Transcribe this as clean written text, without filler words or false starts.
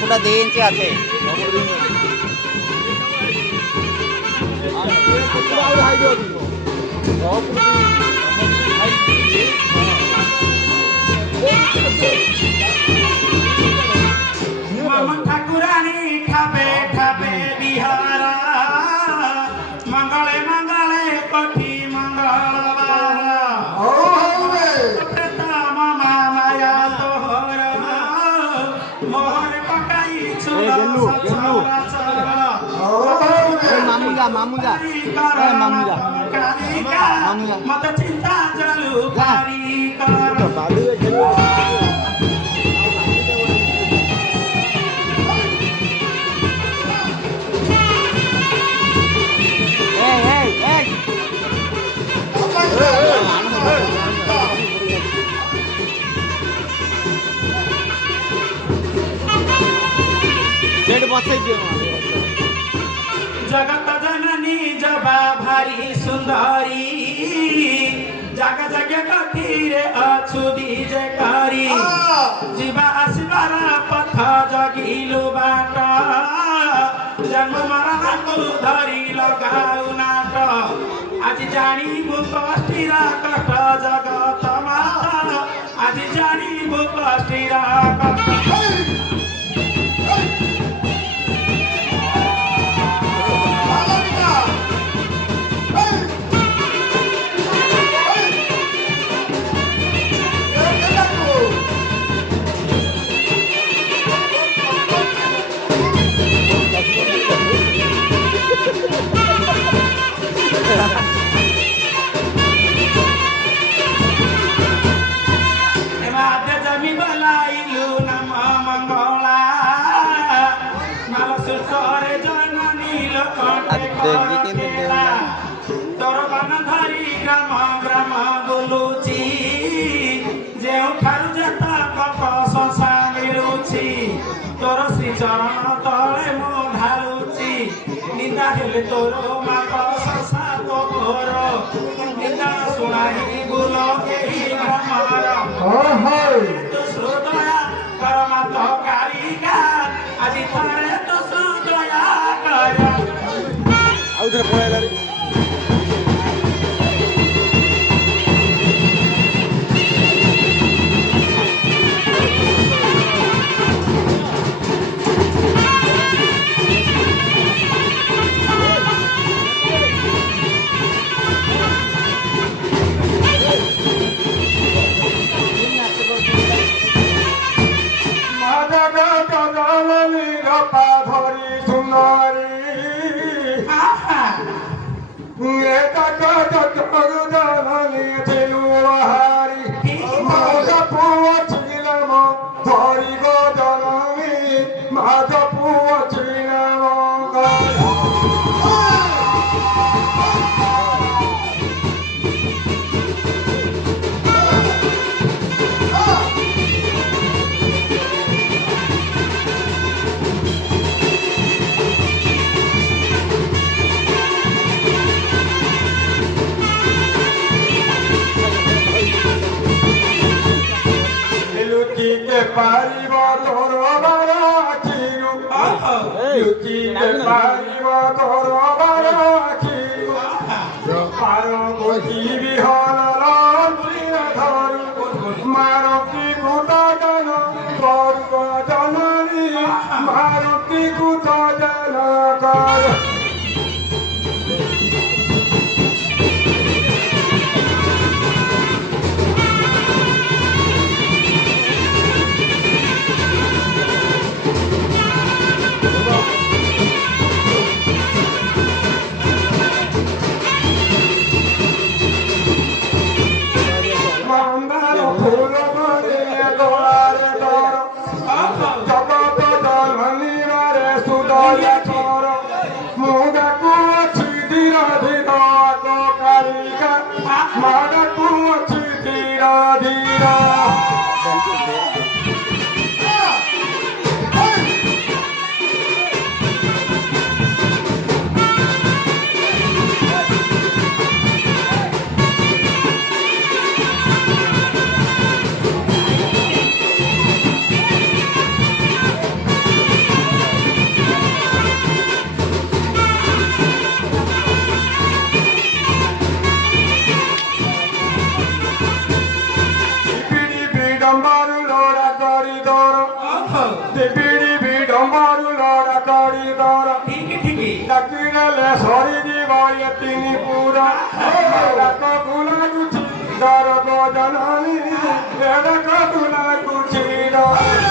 পুরা 2 ইঞ্চি আছে। মামা ঠাকুরানী খাবে খাবে বিহার মঙ্গলে মঙ্গলে পঠি মঙ্গলবার মামা মায়া তোহর মোহর পকাই মামুজা মামুজা মামুজা মামুজা মত চিন্তা জলু ভারি কর जगत जननी जबा भारी सुंदरी जग जग कठिरे अछु विजय करी जीवा आसबार पथ जगिलु बाट जन्म मरण को धरी लगाउ नाट आज जानी मु कष्टिरा कष्ट जगत माता आज जानी मु कष्टिरा कष्ट तोर बन धरी ग्राम ग्राम बुलुची जेठार जता कप संसा मिलुची तोर श्री चरण तले मु ढालुची निंदा हेले तोर माप संसा तो घोर निंदा सुनाई बुल केही ग्रामर तु श्रुदया कर्म तो कारिका आज थारे तु श्रुदया कर उधर पळायला रे पारिब तोर बाराखिरु लुचिते पारिब तोर बाराखिरु पार गोटी बिहन लुचिर धरु मारुति कुता जन स्वर्ग जननी मारुति कुता जन कर ডম্বারু লড়া করি দর বিড়ি বি ডম্বারু লড়া করি দর ঠিকই ঠিকই ডাকিলে সরি দিব তিনি পুরা ডাক গুলা গুছি দর গো জননী ডাক গুলা গুছি দর